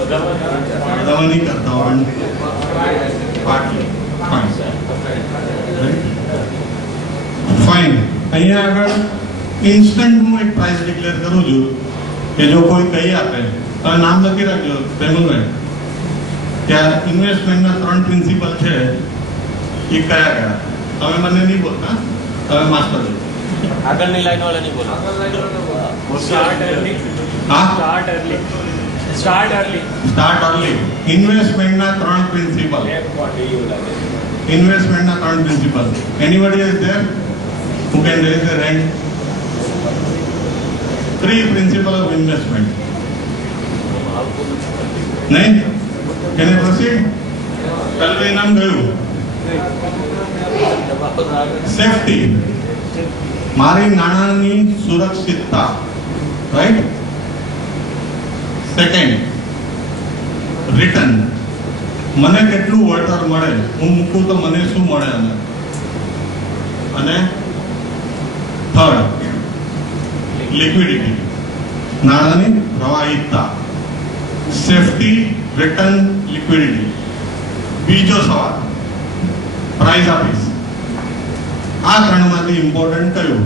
બધામાં નહીં કરતા હોય પાર્ટલી ફાઇન. અહીંયા આગળ ઇન્સ્ટન્ટ હું એક પ્રાઇસ ડિક્લેર કરું છું કે જો કોઈ કહી આપે તો નામ લખી રાખજો પ્રેમલભાઈ કે આ ઇન્વેસ્ટમેન્ટના 3 પ્રિન્સિપલ છે એ કયા કયા. તમે મને નહીં બોલતા, તમે માસ્ટર છો. આગળની લાઈન વાળા નહીં બોલો. Start early. હા, સ્ટાર્ટ અર્લી. ઇન્વેસ્ટમેન્ટના 3 પ્રિન્સિપલ. ઇન્વેસ્ટમેન્ટના 3 principle. Anybody is there who can raise their hand? 3 principles of investment. નહીં? Can I proceed? પહેલું નામ ગયું સેફટી, મારી નાણાંની સુરક્ષિતતા, રાઈટ. સેકન્ડ રિટર્ન, મને કેટલું વળતર મળે, હું મૂકું તો મને શું મળે. અને થર્ડ લિક્વિડિટી, નાણાંની પ્રવાહિતતા. Safety, return, liquidity. બીજો સવાલ પ્રાઇઝ આપીશ. આ 3 માંથી ઇમ્પોર્ટન્ટ કયું?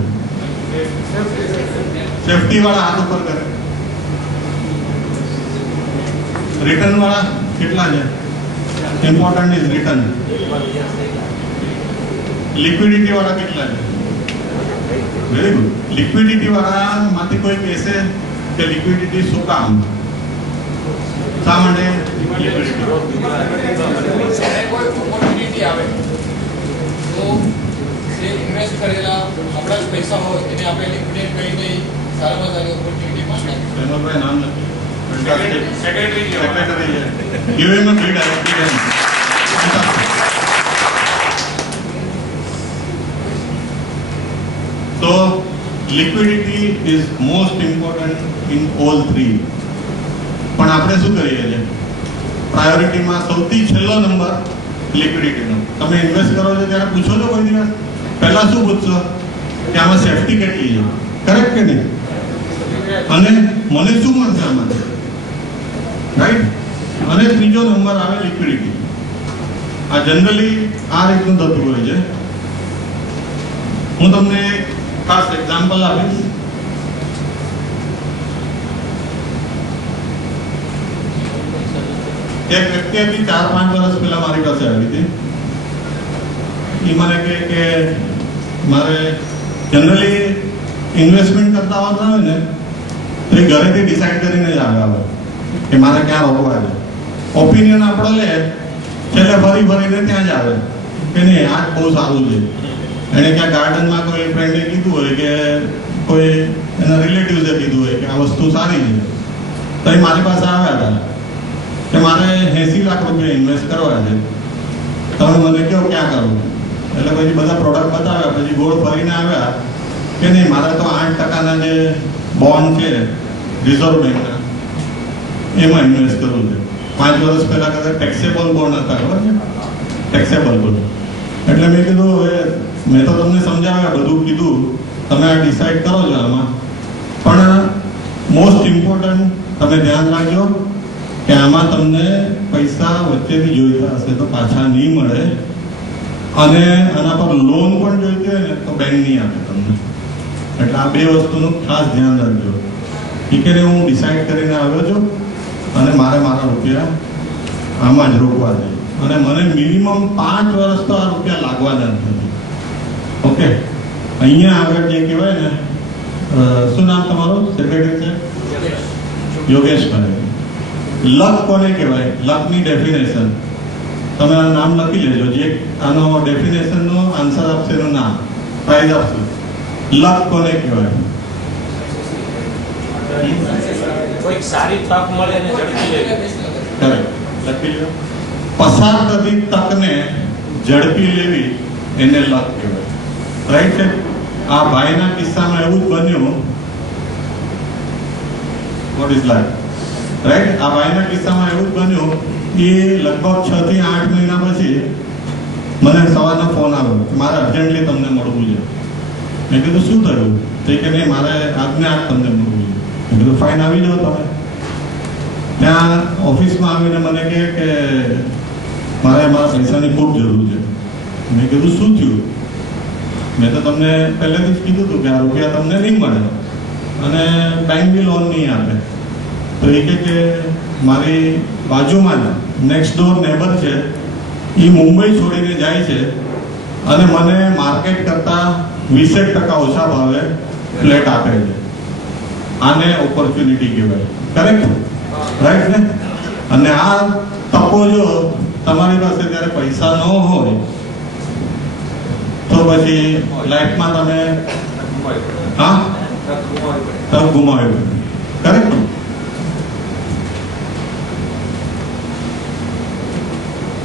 સેફટી વાળા હાથ ઉપર કરે. રિટર્ન વાળા કેટલા છે? Important is return. લિક્વિડિટી વાળા કેટલા છે? Very good. લિક્વિડિટી વાળા માંથી કોઈ કહેશે કે લિક્વિડિટી શું કામ, શા માટે લિક્વિડિટી? કોઈ ઓપોર્ચ્યુનિટી આવે તો જે ઇન્વેસ્ટ કરેલા આપણા જ પૈસા હોય એને આપણે લિક્વિડેટ કરીને સારામાં સારી ઓપોર્ચ્યુનિટીમાં નાખીએ. પ્રેમલભાઈ નામ લખી. સેક્રેટરી છે. Give him a big direct. So liquidity is most important in all 3. પણ આપણે શું કરીએ છીએ? પ્રાયોરિટીમાં સૌથી છેલ્લો નંબર લિક્વિડિટીનો. તમે ઇન્વેસ્ટ કરો છો ત્યારે પૂછો છો કોઈ દિવસ પહેલા શું પૂછશો કે આમાં સેફટી કેટલી છે, કરેક્ટ કે નહીં, અને મને શું મળશે આમાંથી, રાઈટ. અને ત્રીજો નંબર આવે લિક્વિડિટી. આ જનરલી આ રીતનું થતું હોય છે. હું તમને ખાસ એક્ઝામ્પલ આપીશ. એક વ્યક્તિ હતી 4-5 વર્ષ પહેલા મારી પાસે આવી હતી. એ મને કે મારે જનરલી ઇન્વેસ્ટમેન્ટ કરતા આવતા હોય ને તો એ ઘરેથી ડિસાઈડ કરીને જ આવે કે મારે ક્યાં રોકવા છે. ઓપિનિયન આપણો લે, છેલ્લે ફરીને ત્યાં જ આવે કે નહીં આ બહુ સારું છે. એને ક્યાં ગાર્ડનમાં કોઈ ફ્રેન્ડે કીધું હોય કે કોઈ એના રિલેટિવ્સે કીધું હોય કે આ વસ્તુ સારી છે, તો એ મારી પાસે આવ્યા હતા કે મારે 80 લાખ રૂપિયા ઇન્વેસ્ટ કરવા છે, તમે મને કહો ક્યાં કરવું. એટલે પછી બધા પ્રોડક્ટ બતાવ્યા, પછી ગોળ ફરીને આવ્યા કે નહીં મારે તો 8% જે બોન્ડ છે રિઝર્વ બેંકના એમાં ઇન્વેસ્ટ કરવું છે. 5 વર્ષ પહેલા કદાચ ટેક્સેબલ બોન્ડ હતા, ખબર છે, ટેક્સેબલ બોન્ડ. એટલે મેં કીધું હવે મેં તો તમને સમજાવ્યા, બધું કીધું, તમે આ ડિસાઈડ કરો છો આમાં. પણ મોસ્ટ ઇમ્પોર્ટન્ટ તમે ધ્યાન રાખજો કે આમાં તમને પૈસા વચ્ચેથી જોઈતા હશે તો પાછા નહીં મળે, અને આના પર લોન પણ જોઈતી હોય ને તો બેંક નહીં આપે તમને. એટલે આ 2 વસ્તુનું ખાસ ધ્યાન રાખજો. ઠીક છે, હું ડિસાઈડ કરીને આવ્યો છું અને મારા રૂપિયા આમાં જ રોકવા છે, અને મને મિનિમમ 5 વર્ષ તો આ રૂપિયા લાગવા જ નથી. ઓકે, અહીંયા આગળ જે કહેવાય ને, શું નામ તમારું સેક્રેટરી છે? યોગેશભાઈ. લક કોને કહેવાય? લકની ડેફિનેશન તમે આ નામ લખી લેજો. જે આનો ડેફિનેશનનો આન્સર આપશે એનું નામ, પ્રાઇઝ આપશે. લક કોને કહેવાય? કોઈ સારી તક મળે ને ઝડપી લેવી. કરેક્ટ, લખી લો. પસાર થતી તકને ઝડપી લેવી એને લક કહેવાય, રાઈટ છે. આ ભાઈના કિસ્સામાં એવું જ બન્યું. What is life, right. આ ભાઈના કિસ્સામાં એવું જ બન્યું. એ લગભગ 6 થી 8 મહિના પછી મને સવારનો ફોન આવ્યો કે મારે અર્જન્ટલી તમને મળવું છે. મેં કીધું શું થયું? તો કે નહીં મારે આજને આજ તમને મળવું છે. મેં કીધું ફાઇન, આવી જાઓ તમે. ત્યાં ઓફિસમાં આવીને મને કહે કે મારે મારા પૈસાની ખૂબ જરૂર છે. મેં કીધું શું થયું? મેં તો તમને પહેલેથી જ કીધું હતું કે આ રૂપિયા તમને નહીં મળે અને બેંક બી લોન નહીં આપે. તો એ કે મારી બાજુમાં જ નેક્સ્ટ ડોર નેબર છે, એ મુંબઈ છોડીને જાય છે અને મને માર્કેટ કરતાં 20% ઓછા ભાવે ફ્લેટ આપે છે. આને ઓપોર્ચ્યુનિટી કહેવાય. કરેક્ટ? રાઈટ ને? અને આ તકો જો તમારી પાસે જ્યારે પૈસા ન હોય તો પછી લાઈફમાં તમે તક ગુમાવ્યું. કરેક્ટ?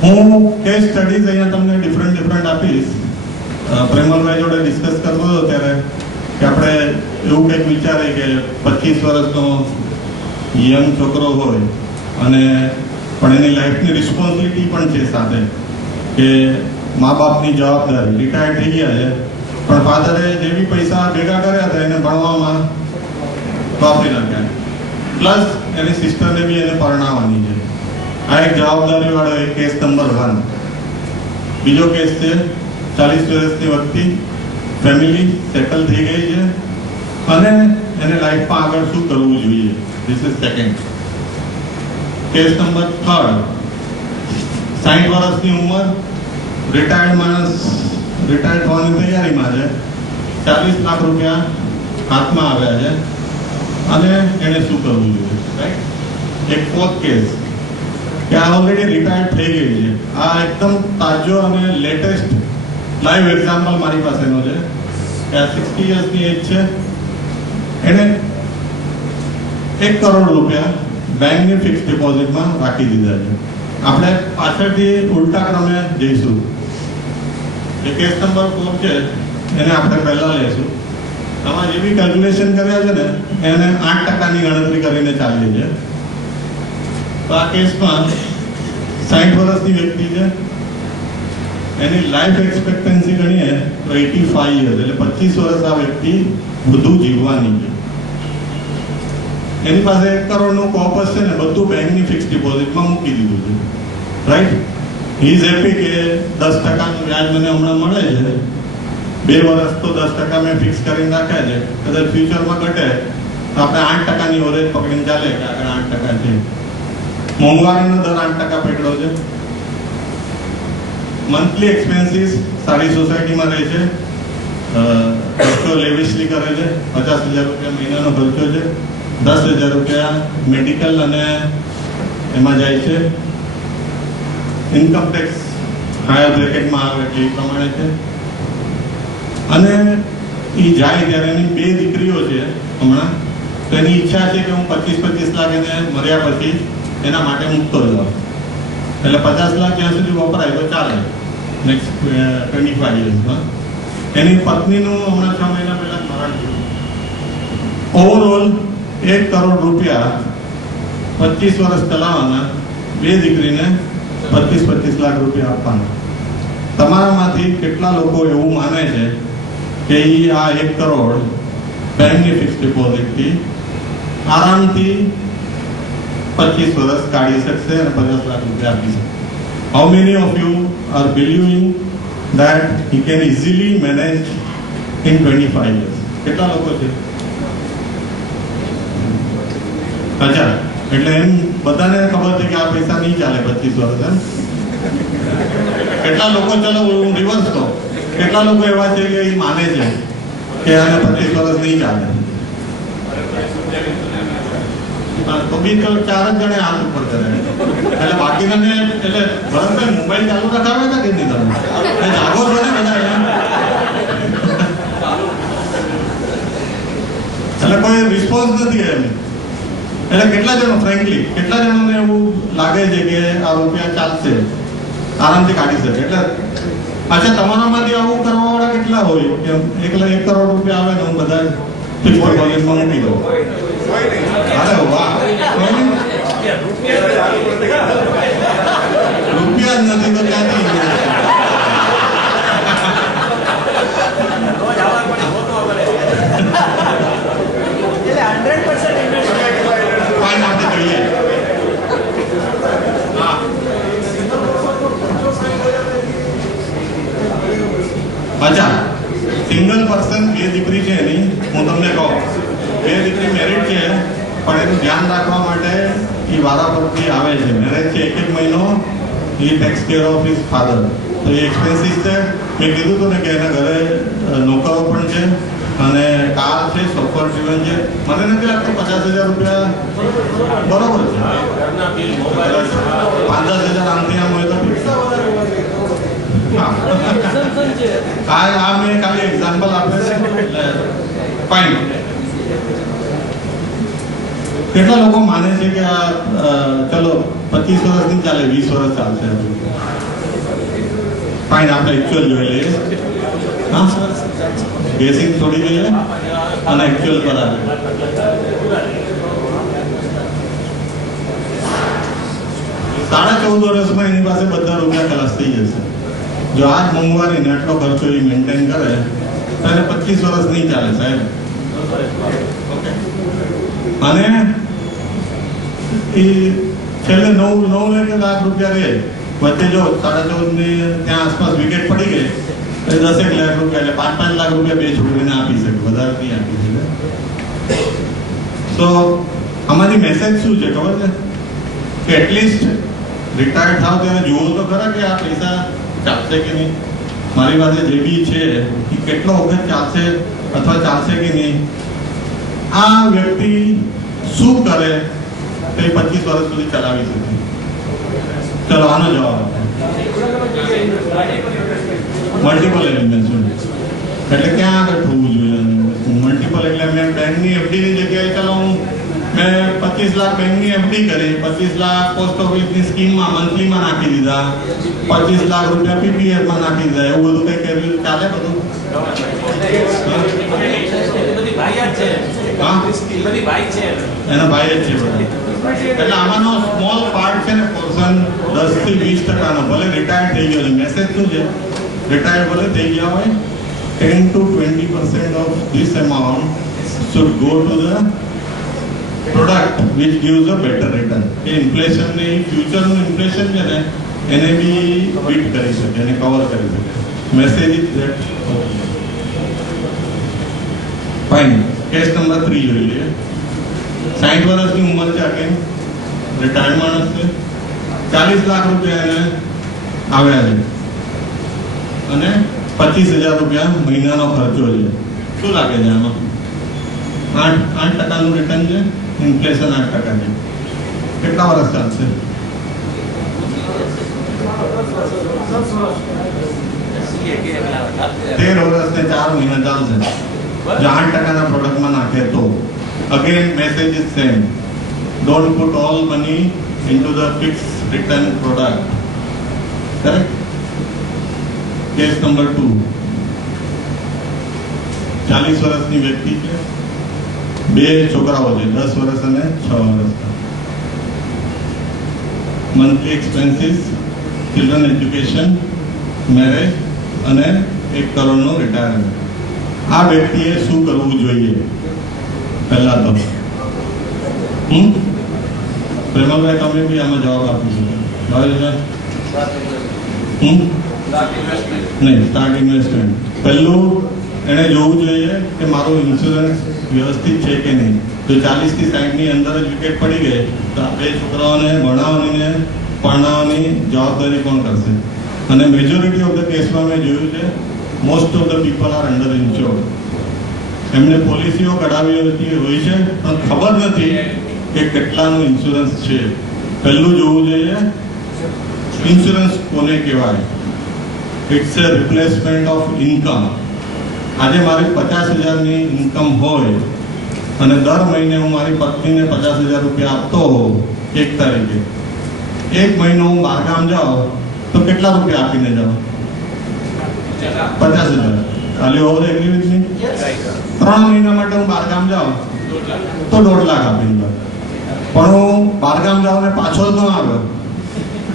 હું કેસ સ્ટડીઝ અહીંયા તમને ડિફરન્ટ આપીશ. પ્રેમલભાઈ જોડે ડિસ્કસ કરતો હતો ત્યારે કે આપણે એવું કંઈક વિચારીએ કે 25 વર્ષનો યંગ છોકરો હોય અને પણ એની લાઈફની રિસ્પોન્સિબિલિટી પણ છે સાથે, કે મા બાપની જવાબદારી, રિટાયર થઈ ગયા છે પણ ફાધરે જે બી પૈસા ભેગા કર્યા હતા એને ભણવામાં વાપરી નાખ્યા, પ્લસ એની સિસ્ટરને બી એને પરણાવવાની છે. આ એક જવાબદારી વાળો એક કેસ નંબર 1. બીજો કેસ છે 40 વર્ષની વ્યક્તિ, ફેમિલી સેટલ થઈ ગઈ છે અને એને લાઈફમાં આગળ શું કરવું જોઈએ. This is second case number 3. 60 વર્ષની ઉંમર, રિટાયર્ડ માણસ, રિટાયર્ડ થવાની તૈયારીમાં છે, 40 લાખ રૂપિયા હાથમાં આવ્યા છે અને એને શું કરવું જોઈએ. રાઈટ? એક 4th કેસ કે આ ઓલરેડી રિટાયર્ડ થઈ ગઈ છે. આ એકદમ તાજો અને લેટેસ્ટ લાઈવ એક્ઝામ્પલ મારી પાસેનો છે કે આ 60 યર્સની એજ છે. એને 1 કરોડ રૂપિયા બેંકની ફિક્સ ડિપોઝિટમાં રાખી દીધા છે. આપણે પાછળથી ઉલટા ક્રમે જઈશું. એ કેસ નંબર 4 છે એને આપણે પહેલા લઈશું. આમાં જે બી કેલ્ક્યુલેશન કર્યા છે ને એને 8%ની ગણતરી કરીને ચાલીએ છે. તો આ કેસમાં 60 વર્ષની વ્યક્તિ છે, એની લાઈફ એક્સપેક્ટન્સી ગણીએ તો 85 યર્સ, એટલે 25 વર્ષ આ વ્યક્તિ બધું જીવવાની છે. એની પાસે 1 કરોડનું કોપસ છે ને બધું બેંકની ફિક્સ ડિપોઝિટમાં મૂકી દીધું છે. રાઈટ? હી ઇઝ હેપી કે 10%નું વ્યાજ મને હમણાં મળે છે, 2 વર્ષ તો 10% મેં ફિક્સ કરીને રાખ્યા છે, કદાચ ફ્યુચરમાં ઘટે તો આપણે 8%ની ઓરેજ પકડીને ચાલે કે આગળ 8% છે. મોંઘવારીનો દર 8% પકડ્યો છે. મંથલી એક્સપેન્સીસ સારી સોસાયટીમાં રહે છે, ખર્ચો લેવિશલી કરે છે, 50,000 રૂપિયા મહિનાનો ખર્ચો છે, 10,000 રૂપિયા મેડિકલ અને એમાં જાય છે. ઇન્કમ ટેક્સ હાયર બ્રેકેટમાં આવે એટલે એ પ્રમાણે છે. અને એ જાય ત્યારે એની 2 દીકરીઓ છે હમણાં, તો એની ઈચ્છા છે કે હું 25-25 લાખ એને મર્યા પછી એના માટે મૂકતો જાઉં, એટલે 50 લાખ જ્યાં સુધી વપરાય તો ચાલે નેક્સ્ટ 25 યર્સમાં. એની પત્નીનું હમણાં 6 મહિના પહેલા મરણ થયું. ઓવરઓલ 1 કરોડ રૂપિયા 25 વર્ષ ચલાવવાના, 2 દીકરીને 25-25 લાખ રૂપિયા આપવાના. તમારામાંથી કેટલા લોકો એવું માને છે કે આ 1 કરોડ બેંકની ફિક્સ ડિપોઝિટથી આરામથી 25 વર્ષ કાઢી શકશે અને 50 લાખ રૂપિયા આપી શકશે? How many of you are believing that he can easily manage in 25 years? કેટલા લોકો છે? 1000. એટલે એમ બધાને ખબર છે કે આ પૈસા નહીં ચાલે 25 વર્ષ. કેટલા લોકો, ચલો હું રિવર્સ કહું, કેટલા લોકો એવા છે કે એ માને છે કે આને 25 વર્ષ નહીં ચાલે? તો બી તો 4 જ જણે હાથ ઉપર કરે, એટલે બાકીના એટલે ભરતભાઈ મોબાઈલ ચાલુ રખાવે હતા કે નહીં? તમે જાગો છો ને બધા? એટલે કોઈ રિસ્પોન્સ નથી એમ. એટલે કેટલા જણો, ફ્રેન્કલી કેટલા જણોને એવું લાગે છે કે આ રૂપિયા ચાલશે, આરામથી કાઢી શકે? એટલે અચ્છા, તમારામાંથી આવું કરવા વાળા કેટલા હોય કે એકલા 1 કરોડ રૂપિયા આવે ને હું બધા ફિક્સ ડિપોઝિટમાં મૂકી દઉં? અરે વાહ, રૂપિયા જ નથી તો ક્યાંથી? જોઈએ રાખવા માટે એ વારાફરતી આવે છે. મેરેજ છે 1 મહિનો he takes care of his father. તો એ એક્સપેન્સિસ છે. મેં કીધું હતું ને કે એના ઘરે નોકરો પણ છે અને કાર છે, સોફ્ટવેર ડ્રીવન છે. મને નથી લાગતું 50,000 રૂપિયા બરોબર છે. 5-10,000 આમથી આમ હોય તો આ મેં ખાલી એક્ઝામ્પલ આપે છે. ફાઇન. કેટલા લોકો માને છે કે આ ચલો 25 વર્ષ નહીં ચાલે, 20 વર્ષ ચાલશે. ફાઇન, આપણે એકચ્યુઅલ જોઈ લઈએ. હા, બેસિક થોડી જોઈએ અને એકચ્યુઅલ પર આવે. 14.5 વર્ષમાં એની પાસે બધા રૂપિયા ખલાસ થઈ જશે. જો આજ મોંઘવારીને આટલો ખર્ચો એ મેન્ટેન કરે તો એને 25 વર્ષ નહીં ચાલે સાહેબ. અને એ છેલ્લે 9 લાખ રૂપિયા રહે, વચ્ચે જો 14.5 ની ત્યાં આસપાસ વિકેટ પડી ગઈ તો 10 લાખ રૂપિયા એટલે 5-5 લાખ રૂપિયા બે છોકરીને આપી શકે, વધારે નહીં આપી શકે. તો આમાંથી મેસેજ શું છે ખબર છે કે એટલીસ્ટ રિટાયર્ડ થાવ ત્યારે જુઓ તો ખરા કે આ પૈસા ચાલશે કે નહીં, મારી પાસે જે બી છે એ કેટલો વખત ચાલશે અથવા ચાલશે કે નહીં. આ વ્યક્તિ શું કરે તો એ 25 વર્ષ સુધી ચલાવી શકે. ચલો આનો જવાબ મલ્ટિપલ ઇન્વેસ્ટમેન્ટ એટલે ક્યાં આગળ થવું જોઈએ. મલ્ટિપલ એટલે મેં બેંકની એફડીની જગ્યાએ ચલો મેં 25 લાખ બેંકની એફડી કરી, 25 લાખ પોસ્ટ ઓફિસની સ્કીમમાં મંથલીમાં નાખી દીધા, 25 લાખ રૂપિયા પીપીએફમાં નાખી દીધા. એવું બધું કઈ કર્યું ચાલે? બધું એના ભાઈ જ છે બધા. એટલે આમાંનો સ્મોલ પાર્ટ છે ને પોર્શન 10 થી 20% ભલે રિટાયર્ડ થઈ ગયો છે. મેસેજ શું છે? રિટાયર્ડ ભલે થઈ ગયા હોય 10 to 20% of this amount should go to the product which gives a better return. A inflation ને ફ્યુચરનું ઇન્ફ્લેશન છે ને એને બી બીટ કરી શકે, એને કવર કરી શકે. Message is that. Fine. Case number 3 જોઈ લઈએ. 60 વર્ષની ઉંમર છે, અગેન રિટાયર્ડ માણસ છે, 40 લાખ રૂપિયા એને આવ્યા છે અને 25,000 રૂપિયા મહિનાનો ખર્ચો છે. શું લાગે છે આમાં? 8% રિટર્ન છે, ઇન્ફ્લેશન 8% છે. કેટલા વર્ષ ચાલશે? 13 વર્ષ ને 4 મહિના ચાલશે. જો 8% પ્રોડક્ટમાં નાખે તો again message is same. Don't put all money into the fixed return product. Correct? Case number 2. 40 વર્ષની વ્યક્તિ છે, 2 છોકરાઓ છે, 10 વર્ષ અને 6 વર્ષ. Monthly expenses, children education, marriage અને 1 કરોડનો રિટાયરમેન્ટ. આ વ્યક્તિએ શું કરવું જોઈએ? પહેલા તો પ્રેમલભાઈ તમે બી આમાં જવાબ આપી શકો. નહીં, સ્ટાર્ટ ઇન્વેસ્ટમેન્ટ. પહેલું એને જોવું જોઈએ કે મારો ઇન્સ્યોરન્સ વ્યવસ્થિત છે કે નહીં. જો 40 થી 60 ની અંદર જ વિકેટ પડી ગઈ તો આ 2 છોકરાઓને ભણાવવાની ને પરણાવવાની જવાબદારી કોણ કરશે? અને મેજોરિટી ઓફ ધ કેસમાં મેં જોયું છે most of the people are under ઇન્શ્યોર્ડ. એમને પોલિસીઓ કઢાવી હોય છે પણ ખબર નથી કે કેટલાનું ઇન્સ્યોરન્સ છે. પહેલું જોવું જોઈએ ઇન્સ્યોરન્સ કોને કહેવાય. It's a replacement of income. આજે મારી 50,000 ની ઇન્કમ હોય અને દર મહિને હું મારી પત્નીને 50,000 રૂપિયા આપતો હોઉં 1 તારીખે, 1 મહિનો હું બહારગામ જાઉં તો કેટલા રૂપિયા આપીને જાઉં? 50,000. ખાલી ઓવર એગ્રી વિથ મી? 3 મહિના માટે હું બહારગામ જાઉં તો 1.5 લાખ આપીને જાઉં. પણ હું બહારગામ જાઉં ને પાછો જ ન આવ્યો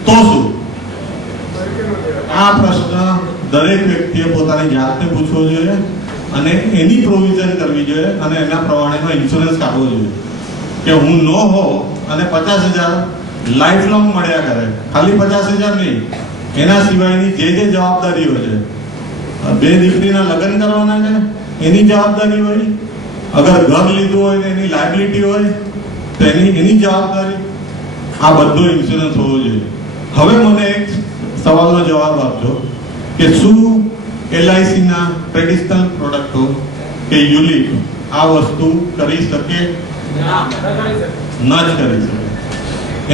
તો શું? આ પ્રશ્ન દરેક વ્યક્તિએ પોતાની જાતને પૂછવો જોઈએ અને એની પ્રોવિઝન કરવી જોઈએ અને એના પ્રમાણેનો ઇન્સ્યોરન્સ કાઢવો જોઈએ કે હું ન હો અને 50,000 લાઈફ લોંગ મળ્યા કરે. ખાલી 50,000 નહીં, એના સિવાયની જે જવાબદારીઓ છે, 2 દીકરીના લગ્ન કરવાના છે એની જવાબદારી હોય, અગર ઘર લીધું હોય ને એની લાયબિલિટી હોય, તો એની જવાબદારી આ બધો ઇન્સ્યોરન્સ હોવો જોઈએ. હવે મને એક સવાલનો જવાબ આપજો કે શું LICના ટ્રેડિશનલ પ્રોડક્ટો કે યુલિપ આ વસ્તુ કરી શકે? ન જ કરી શકે.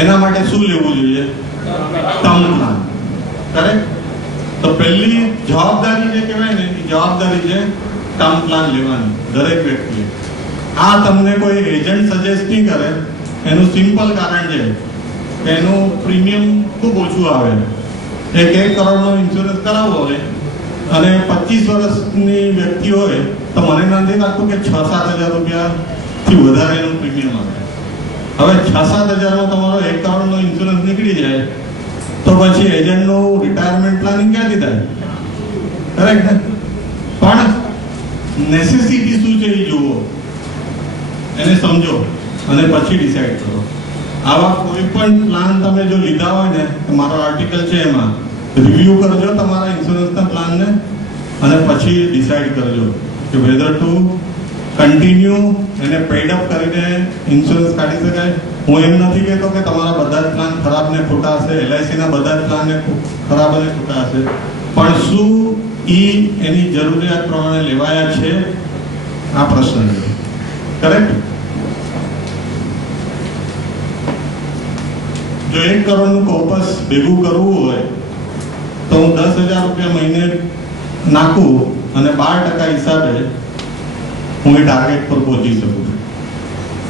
એના માટે શું લેવું જોઈએ? Term plan. કરેક્ટ? તો પહેલી જવાબદારી જે કહેવાય ને એ જવાબદારી છે ટર્મ પ્લાન લેવાની દરેક વ્યક્તિએ. આ તમને કોઈ એજન્ટ સજેસ્ટ નહીં કરે. એનું સિમ્પલ કારણ છે કે એનું પ્રીમિયમ ખૂબ ઓછું આવે. 1 કરોડનો ઇન્સ્યોરન્સ કરાવવો હોય અને 25 વર્ષની વ્યક્તિ હોય તો મને નથી લાગતું કે 6-7 હજાર રૂપિયાથી વધારે એનું પ્રીમિયમ આવે. હવે 6-7 હજારમાં તમારો 1 કરોડનો ઇન્સ્યોરન્સ નીકળી જાય તો પછી એજન્ટનું રિટાયરમેન્ટ પ્લાનિંગ ક્યાંથી થાય? કરેક્ટ ને? પણ નેસેસિટી શું છે એ જુઓ, એને સમજો અને પછી ડિસાઈડ કરો. આવા કોઈ પણ પ્લાન તમે જો લીધા હોય ને, મારો આર્ટિકલ છે એમાં રિવ્યુ કરજો તમારા ઇન્સ્યોરન્સના પ્લાનને અને પછી ડિસાઈડ કરજો કે વેધર ટુ કન્ટિન્યુ એને પેડ અપ કરીને ઇન્સ્યોરન્સ કાઢી શકાય. હું એમ નથી કહેતો કે તમારા બધા જ પ્લાન ખરાબ ને ખોટા હશે, LICના બધા જ પ્લાન ખરાબ અને ખોટા હશે, પણ શું એની જરૂરિયાત પ્રમાણે લેવાયા છે? આ પ્રશ્ન છે. કરેક્ટ? જો 1 કરોડનું કોર્પસ ભેગું કરવું હોય તો હું 10,000 રૂપિયા મહિને નાખું અને 12% હિસાબે હું એ ટાર્ગેટ પર પહોંચી શકું.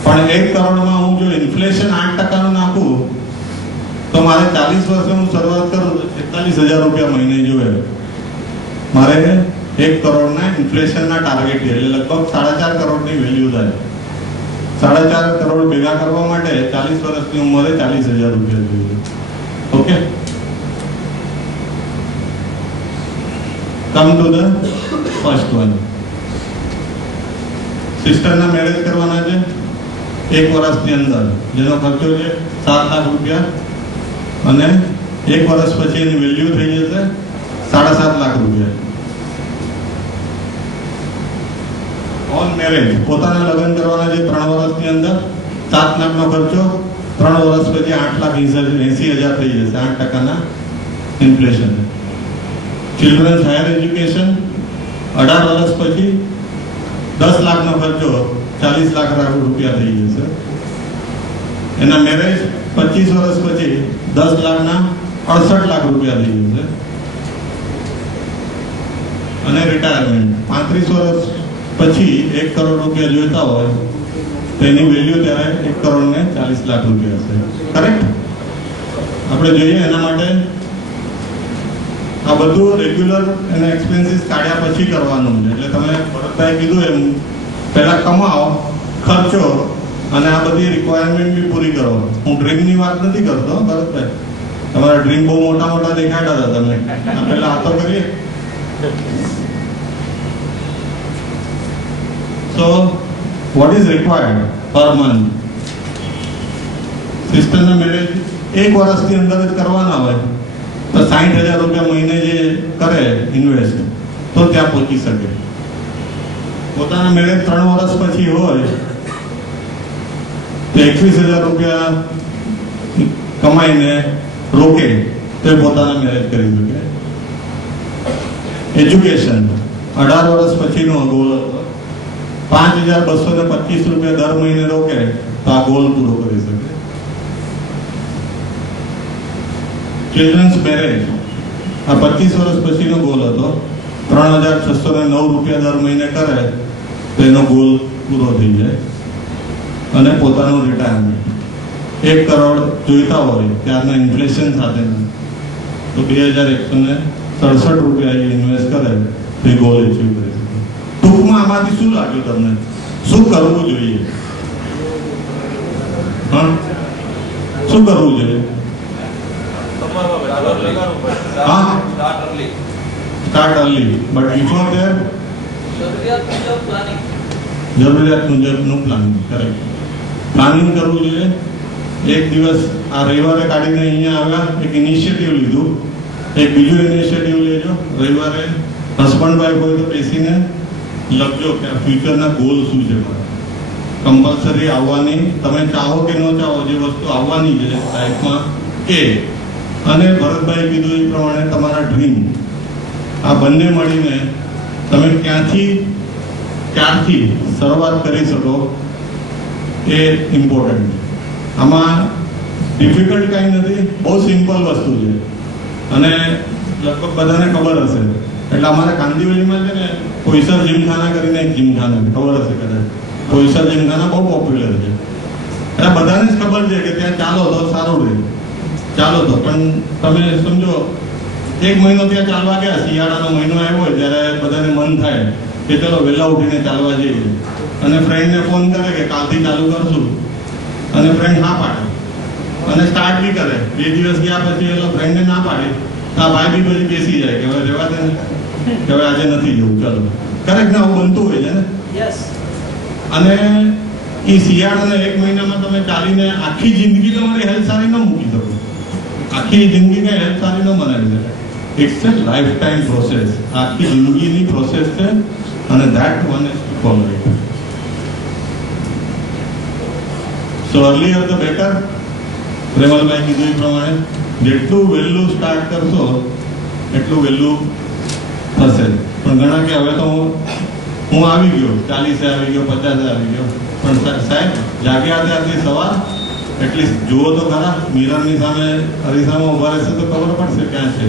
પણ 1 કરોડમાં હું જો ઇન્ફ્લેશન 8%નું નાખું તો મારે 40 વર્ષે હું શરૂઆત કરું તો 46,000 રૂપિયા મહિને જોઈએ. મારે 1 કરોડના ઇન્ફ્લેશનના ટાર્ગેટ એટલે લગભગ 4.5 કરોડની વેલ્યુ થાય. 4.5 કરોડ ભેગા કરવા માટે 40 વર્ષની ઉંમરે 40,000 રૂપિયા જોઈએ. Okay, come to the first one. સિસ્ટરના મેરેજ કરવાના છે 1 વર્ષની અંદર, જેનો ખર્ચો છે 7 લાખ રૂપિયા અને 1 વર્ષ પછી એની વેલ્યુ થઈ જશે 7.5 લાખ રૂપિયા. ઓન મેરેજ પોતાના લગ્ન કરવાના છે 3 વર્ષની અંદર, 7 લાખનો ખર્ચો, 3 વર્ષ પછી 8,80,000 થઈ જશે 8%ના ઇન્ફ્લેશન. ચિલ્ડ્રન્સ હાયર એજ્યુકેશન 18 વર્ષ પછી 10 લાખનો ખર્ચો, 40 લાખ રૂપિયા થઈ જશે. એના મેરેજ 25 વર્ષ પછી 10 લાખના 68 લાખ રૂપિયા થઈ જશે. અને રિટાયરમેન્ટ 35 વર્ષ પછી 1 કરોડ રૂપિયા જોઈતા હોય તો એની વેલ્યુ ત્યારે 1 કરોડ ને 40 લાખ રૂપિયા છે. કરેક્ટ? આપણે જોઈએ એના માટે આ બધું રેગ્યુલર એના એક્સપેન્સીસ કાઢ્યા પછી કરવાનું છે. એટલે તમે ભરતભાઈ કીધું એમ પહેલા કમાઓ, ખર્ચો અને આ બધી રિક્વાયરમેન્ટ બી પૂરી કરો. હું ડ્રીમની વાત નથી કરતો ભરતભાઈ, તમારા ડ્રીમ બહુ મોટા મોટા દેખાડ્યા હતા તમે. પહેલા આ તો કરીએ. So, what is required per month? સિસ્ટરના મેરેજ 1 વર્ષની અંદર જ કરવાના હોય તો 60,000 રૂપિયા મહિને જે કરે ઇન્વેસ્ટ તો ત્યાં પહોંચી શકે. પોતાના મેરેજ 3 વર્ષ પછી હોય તો 21,000 રૂપિયા કમાઈને રોકે તો પોતાના મેરેજ કરી શકે. એજ્યુકેશન 18 વર્ષ પછીનો ગોલ હતો, 5,225 રૂપિયા દર મહિને રોકે તો આ ગોલ પૂરો કરી શકે. ચિલ્ડ્રન્સ મેરેજ આ 25 વર્ષ પછીનો ગોલ હતો, 3,609 રૂપિયા દર મહિને કરે તો એનો ગોલ પૂરો થઈ જાય. અને પોતાનું રિટાયરમેન્ટ 1 કરોડ જોઈતા હોય ત્યારના ઇન્ફ્લેશન સાથે તો 2,167 રૂપિયા ઇન્વેસ્ટ કરે તો એ ગોલ એચીવ કરી શકે. ટૂંકમાં આમાંથી શું લાગ્યું તમને? શું કરવું જોઈએ? હા, શું કરવું જોઈએ? Start early, but before that, જરૂરિયાત મુજબનું પ્લાનિંગ. કરેક્ટ, પ્લાનિંગ કરવું જોઈએ. એક દિવસ આ રવિવારે કાઢીને અહીંયા આવ્યા, એક ઇનિશિયેટિવ લીધું. એક બીજું ઇનિશિયેટિવ લેજો. રવિવારે હસબન્ડ વાઈફ હોય તો બેસીને લખજો કે આ ફ્યુચરના ગોલ શું છે મારા. કમ્પલસરી આવવાની, તમે ચાહો કે ન ચાહો જે વસ્તુ આવવાની છે લાઈફમાં એ, અને ભરતભાઈ કીધું એ પ્રમાણે તમારા ડ્રીમ, આ બંને મળીને તમે ક્યારથી શરૂઆત કરી શકો એ ઇમ્પોર્ટન્ટ. આમાં ડિફિકલ્ટ કાંઈ નથી, બહુ સિમ્પલ વસ્તુ છે અને લગભગ બધાને ખબર હશે. એટલે અમારે કાંદીવલીમાં છે ને કોઈસર જીમખાના કરીને એક જીમખાના ખબર હશે કદાચ. કોઈસર જીમખાના બહુ પોપ્યુલર છે, એટલે બધાને જ ખબર છે કે ત્યાં ચાલો તો સારું રહે, ચાલો તો. પણ તમે સમજો 1 મહિનો ત્યાં ચાલવા ગયા, શિયાળાનો મહિનો આવ્યો હોય ત્યારે બધાને મન થાય કે ચલો વહેલા ઉઠીને ચાલવા જઈએ, અને ફ્રેન્ડને ફોન કરે કે કાલથી ચાલુ કરશું, અને ફ્રેન્ડ ના પાડે અને સ્ટાર્ટ બી કરે. 2 દિવસ ગયા પછી એલો ફ્રેન્ડને ના પાડે, આ ભાઈ બી પછી બેસી જાય કે હવે રહેવા દે ને, કે હવે આજે નથી જવું, ચાલો. કરેક્ટ ને, આવું બનતું હોય છે ને. અને એ શિયાળાના 1 મહિનામાં તમે ચાલીને આખી જિંદગી તમારી હેલ્થ સારી ન મૂકી શકો, આખી જિંદગી કઈ હેલ્થ સારી ન બનાવી શકે. It's a life time process, આખી જિંદગીની પ્રોસેસ છે, અને that one is to follow it. So earlier the better. પ્રેમલભાઈ કીધું એ પ્રમાણે જેટલું વહેલું સ્ટાર્ટ કરશો એટલું વહેલું થશે. પણ ઘણા કે હવે તો હું આવી ગયો, 40 આવી ગયો, 50 આવી ગયો, પણ સાહેબ જાગ્યા ત્યારથી સવાર એટલીસ્ટ જુઓ તો ખરા, મિરરની સામે અરીસામાં ઉભા રહેશે તો ખબર પડશે ક્યાં છે.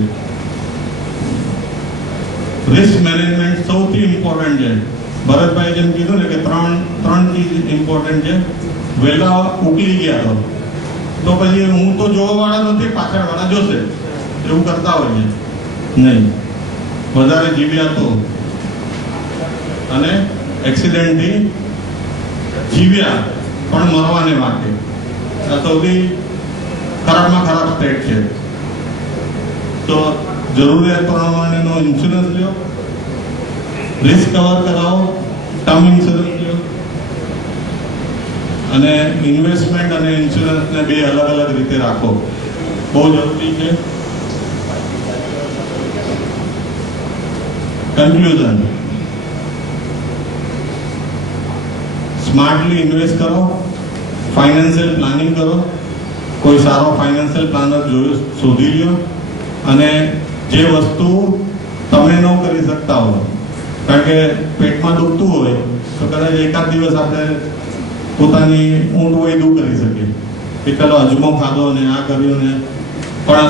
રિસ્ક મેનેજમેન્ટ સૌથી ઇમ્પોર્ટન્ટ છે. ભરતભાઈ જેમ કીધું ને કે ત્રણ ચીજ ઇમ્પોર્ટન્ટ છે. વહેલા ઉકલી ગયા તો પછી હું તો જોવા વાળા નથી, પાછળ વાળા જોશે, એવું કરતા હોય છે. નહીં, વધારે જીવ્યા તો, અને એક્સિડન્ટથી જીવ્યા પણ મરવાને વાંકે. આ સૌથી ખરાબમાં ખરાબ સ્ટેટ છે. તો જરૂરિયાત પ્રમાણેનો ઇન્સ્યોરન્સ લ્યો, રિસ્ક કવર કરાવો, ટર્મ ઇન્સ્યોરન્સ લ્યો, અને ઇન્વેસ્ટમેન્ટ અને ઇન્સ્યોરન્સને બે અલગ અલગ રીતે રાખો, બહુ જરૂરી છે. કન્ક્લુઝન, સ્માર્ટલી ઇન્વેસ્ટ કરો, ફાઇનાન્શિયલ પ્લાનિંગ કરો, કોઈ સારો ફાઇનાન્શિયલ પ્લાનર શોધી લ્યો, અને જે વસ્તુ તમે ન કરી શકતા હો, કારણ કે પેટમાં દુખતું હોય તો કદાચ એકાદ દિવસ આપણે પોતાની ઊંઘ વૈદું કરી શકીએ કે ચલો અજમો ખાધો ને આ કર્યું ને, પણ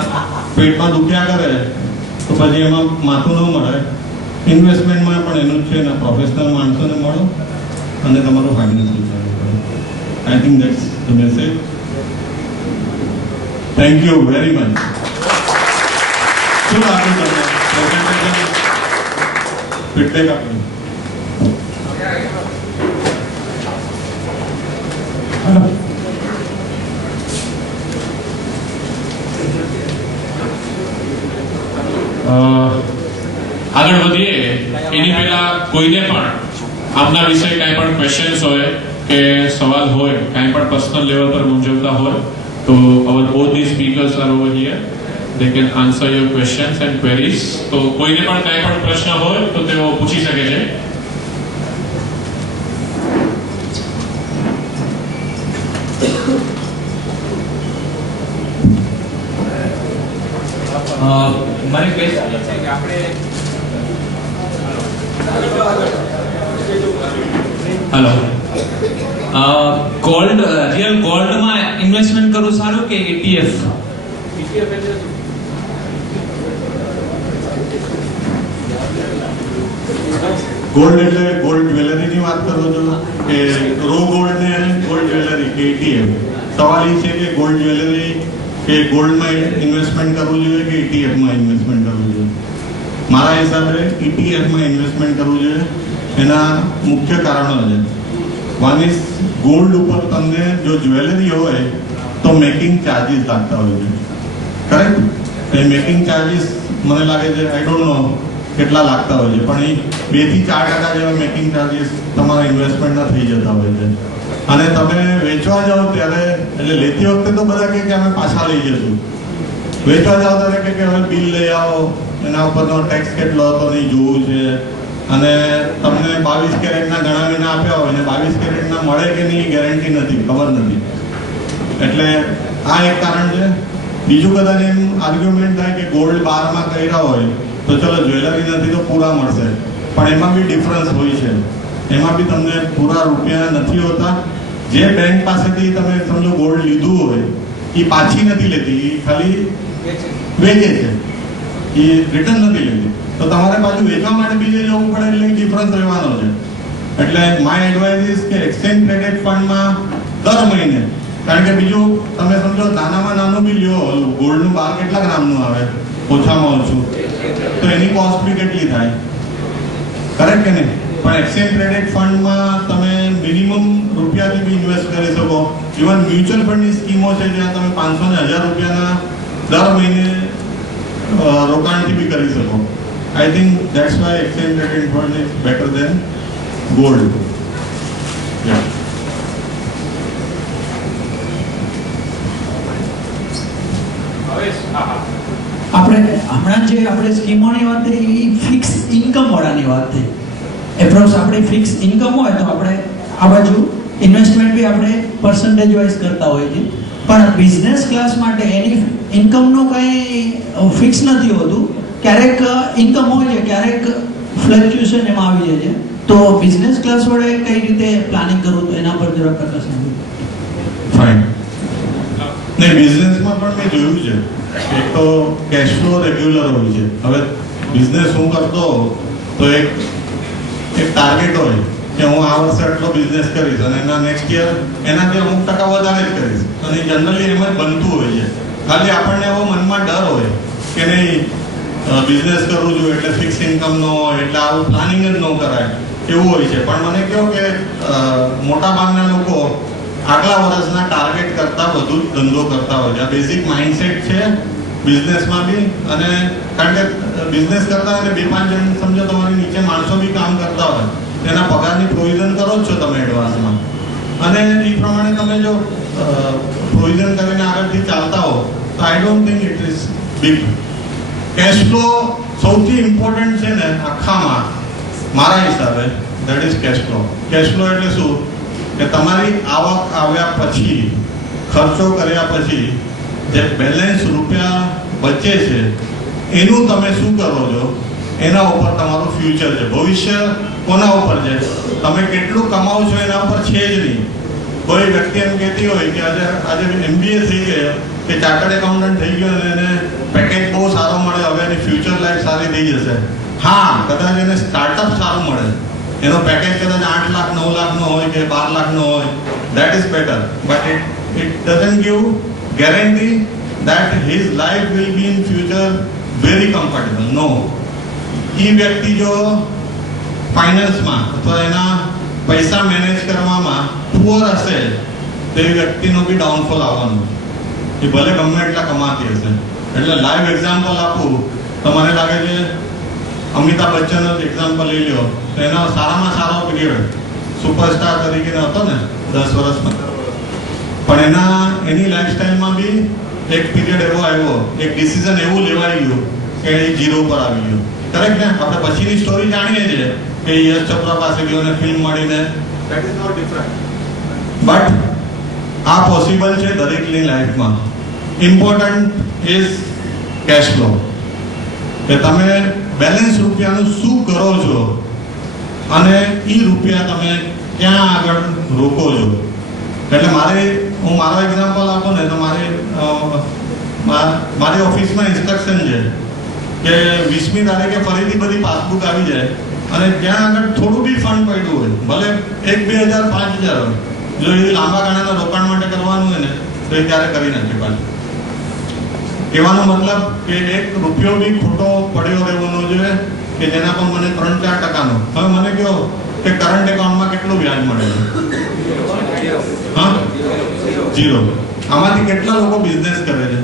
પેટમાં દુખ્યા કરે તો પછી એમાં માથું ન મળે. ઇન્વેસ્ટમેન્ટમાં પણ એનું જ છે ને, પ્રોફેશનલ માણસોને મળો અને તમારું ફાઇનાન્શિયલ પ્લાનિંગ કરો. I think that's the message. Thank you very much. શું લાગ્યું તમને પ્રેઝન્ટેશન? ફીડબેક આપ્યું? આગળ વધીએ એની પહેલા કોઈને પણ આપના વિશે કાંઈ પણ ક્વેશ્ચન્સ હોય કે સવાલ હોય, કાંઈ પણ પર્સનલ લેવલ પર મૂંઝવતા હોય તો our both the speakers are over here, they can answer your questions and queries. તો કોઈને પણ કાંઈ પણ પ્રશ્ન હોય તો તેઓ પૂછી શકે છે. મારી ક્વેશ્ચન છે કે આપણે હેલો ગોલ્ડ રિયલ ગોલ્ડમાં ઇન્વેસ્ટમેન્ટ કરવું સારું કે ETF? ગોલ્ડ એટલે ગોલ્ડ જ્વેલરીની વાત કરો છો કે રો ગોલ્ડ ને ગોલ્ડ જ્વેલરી કે ETF? સવાલ એ છે કે ગોલ્ડ જ્વેલરી કે ગોલ્ડમાં ઇન્વેસ્ટમેન્ટ કરવું જોઈએ કે ETFમાં ઇન્વેસ્ટમેન્ટ કરવું જોઈએ? મારા હિસાબે ETFમાં ઇન્વેસ્ટમેન્ટ કરવું જોઈએ. એના મુખ્ય કારણો છે. વન ઇઝ ગોલ્ડ ઉપર તમને જો જ્વેલરી હોય તો મેકિંગ ચાર્જીસ લાગતા હોય છે, કરેક્ટ? એ મેકિંગ ચાર્જીસ મને લાગે છે, આઈ ડોન્ટ નો કેટલા લાગતા હોય છે, પણ એ 2 થી 4% જેવા મેકિંગ ચાર્જીસ તમારા ઇન્વેસ્ટમેન્ટના થઈ જતા હોય છે. અને તમે વેચવા જાઓ ત્યારે, એટલે લેતી વખતે તો બધા કે અમે પાછા લઈ જશું, વેચવા જાઓ ત્યારે કે હવે બિલ લઈ આવો, એના ઉપરનો ટેક્સ કેટલો હતો નહીં જોવું છે, અને તમને 22 કેરેટના ઘણા મહિના આપ્યા હોય અને 22 કેરેટના મળે કે નહીં ગેરંટી નથી, ખબર નથી. એટલે આ એક કારણ છે. બીજું કદાચ એમ આર્ગ્યુમેન્ટ થાય કે ગોલ્ડ 12માં કર્યા હોય તો ચલો જ્વેલરી નથી તો પૂરા મળશે, પણ એમાં બી ડિફરન્સ હોય છે. એમાં બી તમને પૂરા રૂપિયા નથી હોતા. જે બેંક પાસેથી તમે સમજો ગોલ્ડ લીધું હોય એ પાછી નથી લેતી, એ ખાલી વેચે છે, એ રિટર્ન નથી લેતી. તો તમારે પાછું વેચવા માટે બીજે જવું પડે એટલે ડિફરન્સ રહેવાનો છે. એટલે માય એડવાઇસ ઇઝ કે એક્સચેન્જ ટ્રેડેડ ફંડમાં દર મહિને, કારણ કે બીજું તમે સમજો નાનામાં નાનું બી લ્યો, ગોલ્ડનું 12 કેટલા ગ્રામનું આવે ઓછામાં ઓછું, તો એની કોસ્ટ બી કેટલી થાય, કરેક્ટ કે નહીં? પણ એક્સચેન્જ ટ્રેડેડ ફંડમાં તમે મિનિમમ રૂપિયાથી બી ઇન્વેસ્ટ કરી શકો. ઇવન મ્યુચ્યુઅલ ફંડની સ્કીમો છે જ્યાં તમે 500 ને 1000 રૂપિયાના દર મહિને રોકાણથી બી કરી શકો. I think that's why exchange traded fund is better than gold. આપણે હમણાં જે આપણે સ્કીમોની વાત થઈ એ ફિક્સ ઇન્કમ વાળાની વાત થઈ. એપ્રોક્સ આપણી ફિક્સ ઇન્કમ હોય તો આપણે આ બાજુ ઇન્વેસ્ટમેન્ટ બી આપણે પર્સન્ટેજ વાઇઝ કરતા હોઈએ છીએ. પણ બિઝનેસ ક્લાસ માટે એની ઇન્કમનું કંઈ ફિક્સ નથી હોતું. ક્યારેક ઇન્કમ હોય છે, ક્યારેક ફ્લક્ચ્યુએશન એમાં આવી જાય છે. તો બિઝનેસ ક્લાસ વડે કઈ રીતે પ્લાનિંગ કરવું તો એના પર જરા પ્રકાશ નાખો. ફાઇન. નહીં, બિઝનેસમાં પણ મેં જોયું છે એક તો કેશ ફ્લો રેગ્યુલર હોય છે. હવે બિઝનેસ હું કરતો તો એક ટાર્ગેટ હોય કે હું આ વર્ષે આટલો બિઝનેસ કરીશ અને એના નેક્સ્ટ યર એનાથી અમુક ટકા વધારે જ કરીશ. અને જનરલી એમ જ બનતું હોય છે. ખાલી આપણને એવો મનમાં ડર હોય કે નહીં બિઝનેસ કરવું જોઈએ એટલે ફિક્સ ઇન્કમ ન હોય એટલે આવું પ્લાનિંગ જ ન કરાય, એવું હોય છે. પણ મને કહો કે મોટા ભાગના લોકો આગલા વર્ષના ટાર્ગેટ કરતા વધુ ધંધો કરતા હોય છે. આ બેઝિક માઇન્ડસેટ છે બિઝનેસમાં બી. અને કારણ કે બિઝનેસ કરતા હોય 2-5 જણ સમજો તમારી નીચે માણસો બી કામ કરતા હોય, એના પગારની પ્રોવિઝન કરો જ છો તમે એડવાન્સમાં. અને એ પ્રમાણે તમે જો પ્રોવિઝન કરીને આગળથી ચાલતા હો તો I don't think it is big. Cash flow સૌથી ઇમ્પોર્ટન્ટ છે ને આખામાં મારા હિસાબે, that is cash flow. Cash flow એટલે શું કે તમારી આવક આવ્યા પછી, ખર્ચો કર્યા પછી જે બેલેન્સ રૂપિયા બચે છે એનું તમે શું કરો છો એના ઉપર તમારું ફ્યુચર છે. ભવિષ્ય કોના ઉપર છે? તમે કેટલું કમાવો છો એના ઉપર છે જ નહીં. કોઈ વ્યક્તિ એમ કહેતી હોય કે આજે MBA થઈ ગયો કે ચાર્ટર્ડ એકાઉન્ટન્ટ થઈ ગયો અને એને પેકેજ બહુ સારો મળે, હવે એની ફ્યુચર લાઈફ સારી થઈ જશે. હા, કદાચ એને સ્ટાર્ટઅપ સારું મળે, એનો પેકેજ કદાચ 8 લાખ 9 લાખનો હોય કે 12 લાખનો હોય, that is better, but it doesn't give guarantee that his life will be in future very comfortable. No. એ વ્યક્તિ જો ફાઇનાન્સમાં અથવા એના પૈસા મેનેજ કરવામાં પુઅર હશે તો એ વ્યક્તિનો બી ડાઉનફોલ આવવાનું. એ ભલે ગમે એટલા કમાતી હશે. એટલે લાઈવ એક્ઝામ્પલ આપું તો મને લાગે છે અમિતાભ બચ્ચન જ એક્ઝામ્પલ લઈ લો તો એનો સારામાં સારો પીરિયડ સુપરસ્ટાર તરીકે હતો ને 10 વર્ષમાં, પણ એની લાઈફસ્ટાઈલમાં બી એક પીરિયડ એવો આવ્યો, એક ડિસિઝન એવું લેવાઈ ગયું કે એ 0 પર આવી ગયો. કરેક્ટ ને? આપણે પછીની સ્ટોરી જાણીએ છીએ કે યશ ચોપરા પાસે ગયો અને ફિલ્મ મળીને, that is not different. But આ પોસિબલ છે દરેકની લાઈફમાં. ઇમ્પોર્ટન્ટ ઇઝ કેશ ફ્લો, કે તમે બેલેન્સ રૂપિયાનું શું કરો છો અને એ રૂપિયા તમે ક્યાં આગળ રોકો છો. એટલે હું મારો એક્ઝામ્પલ આપું ને તો મારી ઓફિસમાં ઇન્સ્ટ્રક્શન છે કે 20મી તારીખે ફરીથી બધી પાસબુક આવી જાય અને ત્યાં આગળ થોડું બી ફંડ પડ્યું હોય, ભલે 1-2 હજાર 5 હજાર હોય, જો એ લાંબા ગાળાના રોકાણ માટે કરવાનું હોય ને તો એ ત્યારે કરી નાખે પાછું. કહેવાનો મતલબ કે 1 રૂપિયો બી ખોટો પડ્યો રહેવાનો જોઈએ કે જેના પર મને 3-4%નો. હવે મને કહો કે કરંટ એકાઉન્ટમાં કેટલું વ્યાજ મળે છે? હા, 0. આમાંથી કેટલા લોકો બિઝનેસ કરે છે?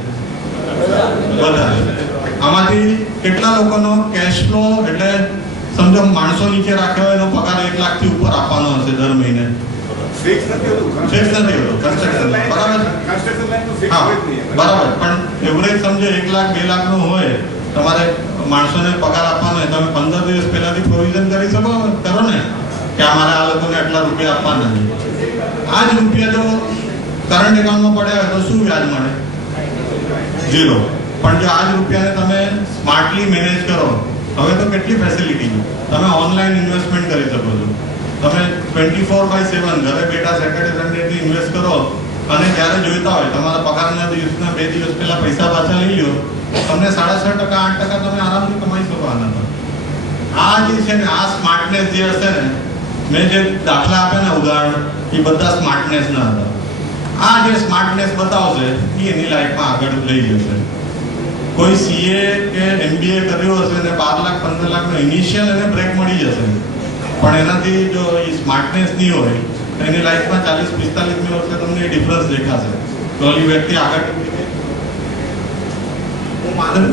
બધા. આમાંથી કેટલા લોકોનો કેશ ફ્લો એટલે સમજો માણસો નીચે રાખ્યો હોય એનો પગાર 1 લાખથી ઉપર આપવાનો હશે દર મહિને? ફિક્સ નથી હોતું. કન્સ્ટ્રક્શન બરાબર. હા બરાબર, પણ એવરેજ સમજો 1 લાખ 2 લાખનો હોય તમારે માણસોને પગાર આપવાનો હોય તમે 15 દિવસ પહેલાથી પ્રોવિઝન કરી શકો કરો ને કે અમારે આ લોકોને આટલા રૂપિયા આપવાના છે. આ જ રૂપિયા જો કરંટ એકાઉન્ટમાં પડ્યા હોય તો શું વ્યાજ મળે? 0. પણ જો આ જ રૂપિયાને તમે સ્માર્ટલી મેનેજ કરો, હવે તો કેટલી ફેસિલિટી છે. તમે ઓનલાઈન ઇન્વેસ્ટમેન્ટ કરી શકો છો. તમે 24/7 ઘરે બેઠા સેટરડે સન્ડેથી ઇન્વેસ્ટ કરો અને જ્યારે જોઈતા હોય તમારા પગારના દિવસના 2 દિવસ પહેલા પૈસા પાછા લઈ લો, તમને 6.5% 8% તમે આરામથી કમાઈ શકો આના પર. આ જે છે ને, આ સ્માર્ટનેસ જે હશે ને, મેં જે દાખલા આપ્યા ને ઉદાહરણ, એ બધા સ્માર્ટનેસ ના હતા. આ જે સ્માર્ટનેસ બતાવશે એ એની લાઈફમાં આગળ લઈ જશે. કોઈ સીએ કે એમબીએ કર્યું હશે ને 12 લાખ 15 લાખનો ઇનિશિયલ એને બ્રેક મળી જશે, પણ એનાથી જો એ સ્માર્ટનેસ નહીં હોય તો એની લાઈફમાં 40-45 વર્ષે તમને ડિફરન્સ દેખાશે. તો એ વ્યક્તિ આગળ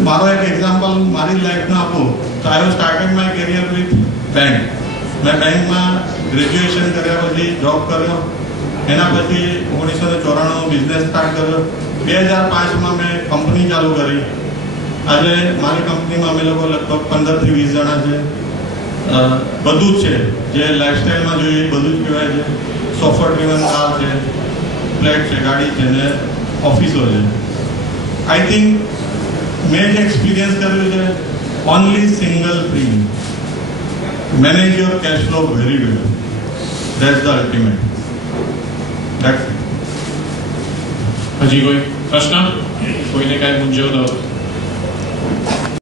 મારો એક એક્ઝામ્પલ મારી લાઈફનો આપું તો I have started my career with bank. મેં બેંકમાં ગ્રેજ્યુએશન કર્યા પછી જોબ કર્યો, એના પછી 1994 બિઝનેસ સ્ટાર્ટ કર્યો. 2005માં મેં કંપની ચાલુ કરી. આજે મારી કંપનીમાં અમે લોકો લગભગ 15 થી 20 જણા છે. બધું જ છે જે લાઈફસ્ટાઈલમાં જોઈએ બધું જ કહેવાય છે. સોફ્ટવેર ડ્રીવન કાર છે, ફ્લેટ છે, ગાડી છે ને ઓફિસો છે. આઈ થિંક મેં જે એક્સપિરિયન્સ કર્યું છે, only single thing, manage your cash flow very well. That's the ultimate. હજી કોઈ પ્રશ્ન? કોઈને કાંઈ મૂંઝવતો